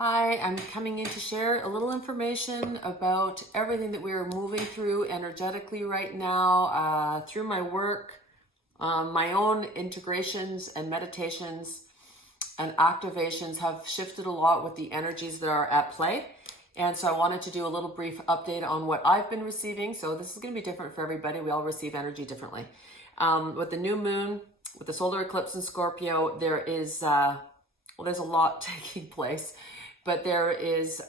Hi, I'm coming in to share a little information about everything that we are moving through energetically right now through my work, my own integrations and meditations and activations have shifted a lot with the energies that are at play. And so I wanted to do a little brief update on what I've been receiving. So this is going to be different for everybody. We all receive energy differently. With the new moon, with the solar eclipse in Scorpio, there's a lot taking place. But there is,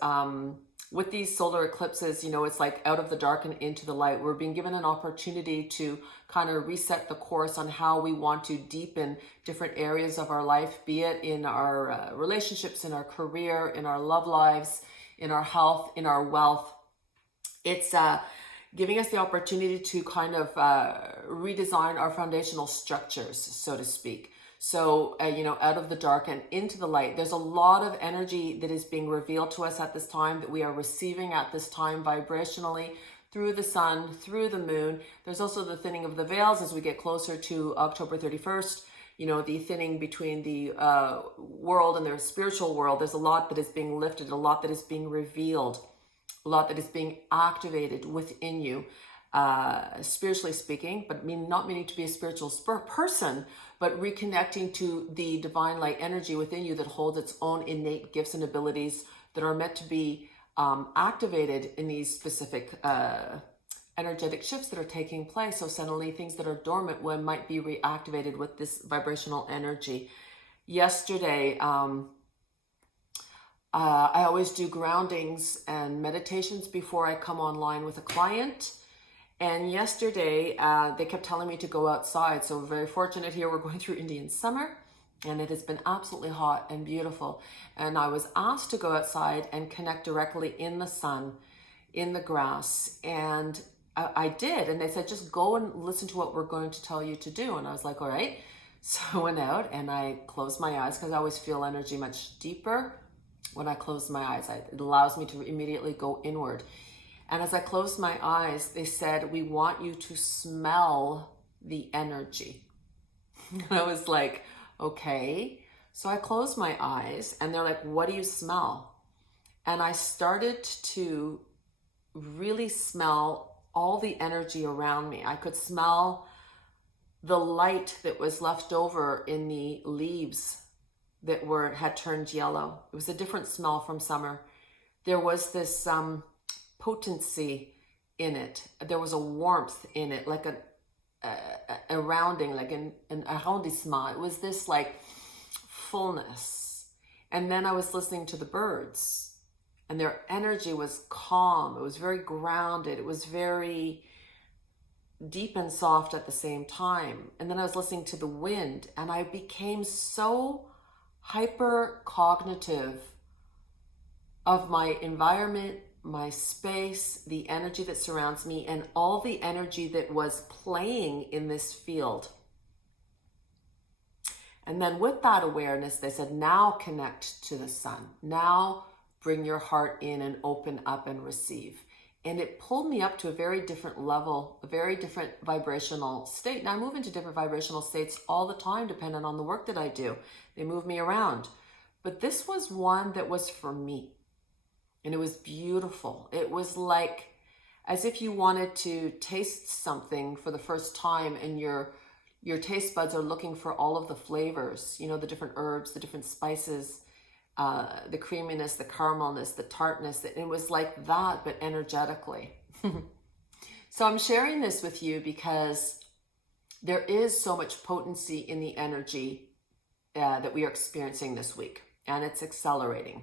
with these solar eclipses, it's like out of the dark and into the light. We're being given an opportunity to kind of reset the course on how we want to deepen different areas of our life, be it in our relationships, in our career, in our love lives, in our health, in our wealth. It's giving us the opportunity to kind of redesign our foundational structures, so to speak. So, out of the dark and into the light, there's a lot of energy that is being revealed to us at this time, that we are receiving at this time vibrationally through the sun, through the moon. There's also the thinning of the veils as we get closer to October 31st, the thinning between the world and the spiritual world. There's a lot that is being lifted, a lot that is being revealed, a lot that is being activated within you. Spiritually speaking, but not meaning to be a spiritual person, but reconnecting to the divine light energy within you that holds its own innate gifts and abilities that are meant to be activated in these specific energetic shifts that are taking place. So suddenly things that are dormant might be reactivated with this vibrational energy. Yesterday, I always do groundings and meditations before I come online with a client. And yesterday, they kept telling me to go outside. So we're very fortunate here. We're going through Indian summer and it has been absolutely hot and beautiful. And I was asked to go outside and connect directly in the sun, in the grass. And I did. And they said, just go and listen to what we're going to tell you to do. And I was like, all right. So I went out and I closed my eyes because I always feel energy much deeper when I close my eyes. It allows me to immediately go inward. And as I closed my eyes, they said, we want you to smell the energy. And I was like, okay. So I closed my eyes and they're like, what do you smell? And I started to really smell all the energy around me. I could smell the light that was left over in the leaves that had turned yellow. It was a different smell from summer. There was this potency in it. There was a warmth in it, like a rounding, like an arrondissement. It was this like fullness. And then I was listening to the birds and their energy was calm. It was very grounded. It was very deep and soft at the same time. And then I was listening to the wind and I became so hyper cognitive of my environment, my space, the energy that surrounds me, and all the energy that was playing in this field. And then with that awareness, they said, now connect to the sun. Now bring your heart in and open up and receive. And it pulled me up to a very different level, a very different vibrational state. Now I move into different vibrational states all the time, depending on the work that I do. They move me around. But this was one that was for me. And it was beautiful. It was like as if you wanted to taste something for the first time and your taste buds are looking for all of the flavors, the different herbs, the different spices, the creaminess, the caramelness, the tartness. It was like that, but energetically. So I'm sharing this with you because there is so much potency in the energy that we are experiencing this week, and it's accelerating.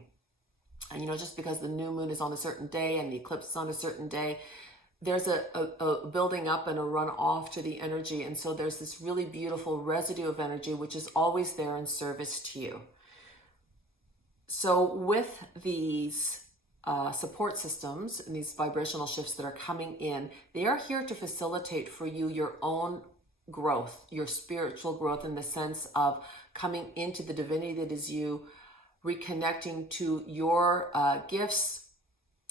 And just because the new moon is on a certain day and the eclipse is on a certain day, there's a building up and a run off to the energy. And so there's this really beautiful residue of energy, which is always there in service to you. So with these support systems and these vibrational shifts that are coming in, they are here to facilitate for you your own growth, your spiritual growth, in the sense of coming into the divinity that is you, reconnecting to your gifts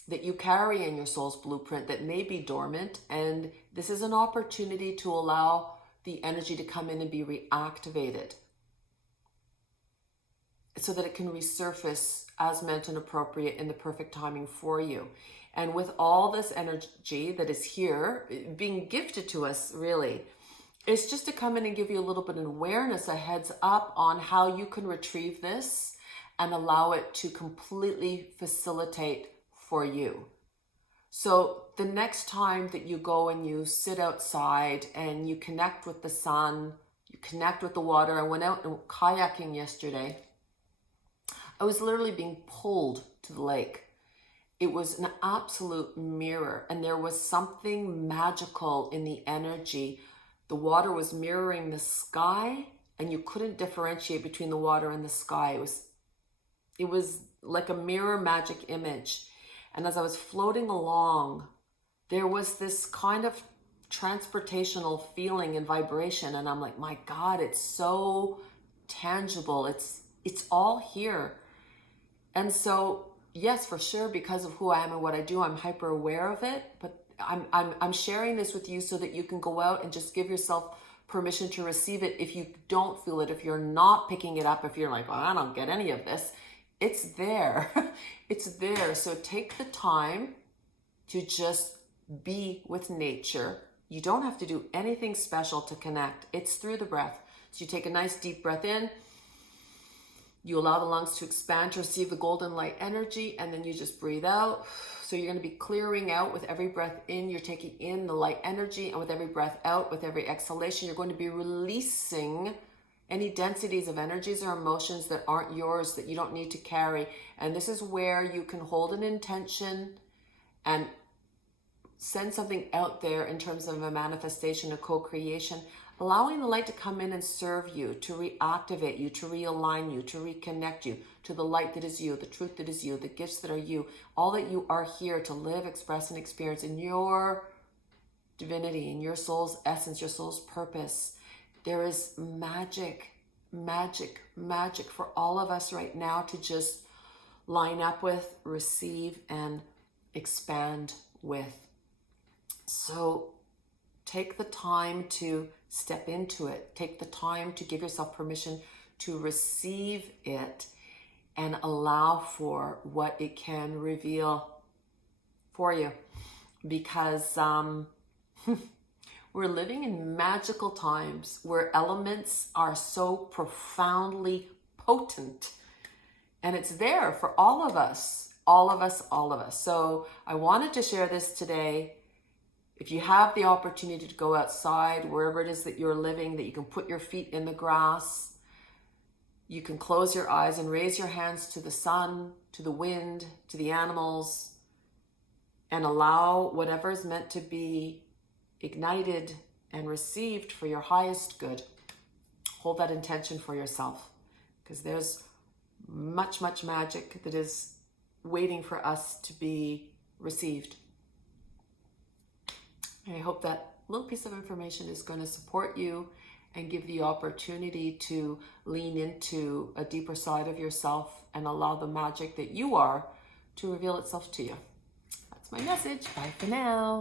that you carry in your soul's blueprint that may be dormant. And this is an opportunity to allow the energy to come in and be reactivated. so that it can resurface as meant and appropriate in the perfect timing for you. And with all this energy that is here, being gifted to us, really, it's just to come in and give you a little bit of awareness, a heads up on how you can retrieve this and allow it to completely facilitate for you. So the next time that you go and you sit outside and you connect with the sun, you connect with the water. I went out and kayaking yesterday. I was literally being pulled to the lake. It was an absolute mirror, and there was something magical in the energy. The water was mirroring the sky, and you couldn't differentiate between the water and the sky. It was like a mirror magic image. And as I was floating along, there was this kind of transportational feeling and vibration. And I'm like, my God, it's so tangible. It's all here. And so, yes, for sure, because of who I am and what I do, I'm hyper aware of it. But I'm sharing this with you so that you can go out and just give yourself permission to receive it. If you don't feel it, if you're not picking it up, if you're like, well, I don't get any of this, it's there. It's there. So take the time to just be with nature. You don't have to do anything special to connect. It's through the breath. So you take a nice deep breath in. You allow the lungs to expand to receive the golden light energy, and then you just breathe out. So you're going to be clearing out with every breath in. You're taking in the light energy, and with every breath out, with every exhalation, you're going to be releasing any densities of energies or emotions that aren't yours, that you don't need to carry. And this is where you can hold an intention and send something out there in terms of a manifestation, a co-creation, allowing the light to come in and serve you, to reactivate you, to realign you, to reconnect you to the light that is you, the truth that is you, the gifts that are you, all that you are here to live, express, and experience in your divinity, in your soul's essence, your soul's purpose. There is magic for all of us right now to just line up with, receive, and expand with. So take the time to step into it. Take the time to give yourself permission to receive it and allow for what it can reveal for you. Because we're living in magical times where elements are so profoundly potent, and it's there for all of us. So I wanted to share this today. If you have the opportunity to go outside, wherever it is that you're living, that you can put your feet in the grass, you can close your eyes and raise your hands to the sun, to the wind, to the animals, and allow whatever is meant to be ignited and received for your highest good. Hold that intention for yourself, because there's much magic that is waiting for us to be received. I hope that little piece of information is going to support you and give the opportunity to lean into a deeper side of yourself and allow the magic that you are to reveal itself to you. That's my message. Bye for now.